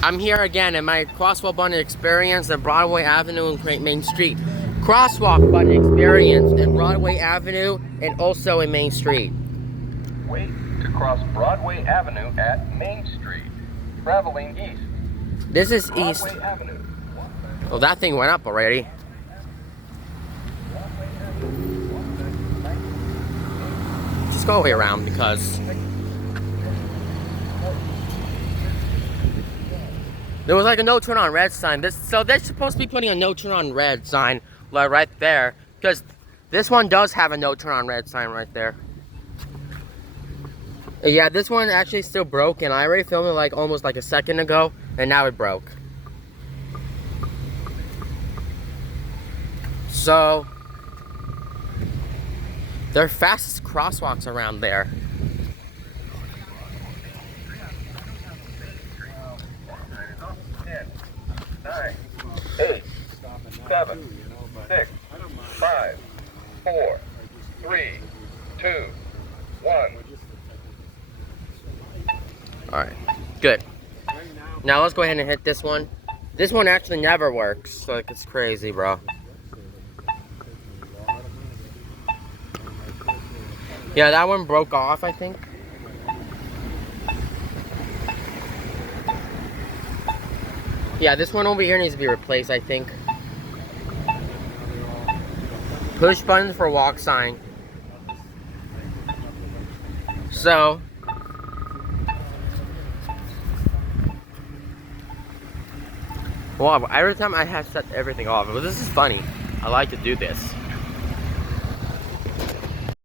I'm here again in my crosswalk button experience at Broadway Avenue and Main Street. Crosswalk button experience at Broadway Avenue and also in Main Street. Wait to cross Broadway Avenue at Main Street. Traveling east. This is Broadway east. Avenue. Well, that thing went up already. Just go way around because there was like a no turn on red sign. So they're supposed to be putting a no turn on red sign like right there because this one does have a no turn on red sign right there. Yeah, this one actually still broke, and I already filmed it like almost like a second ago, and now it broke. So they're fastest crosswalks around there. Nine, 8, 7, 6, 5, 4, 3, 2, 1. Alright, good. Now let's go ahead and hit this one. This one actually never works. Like, it's crazy, bro. Yeah, that one broke off, I think. Yeah, this one over here needs to be replaced, I think. Push buttons for walk sign. So wow, every time I have set everything off. But this is funny. I like to do this.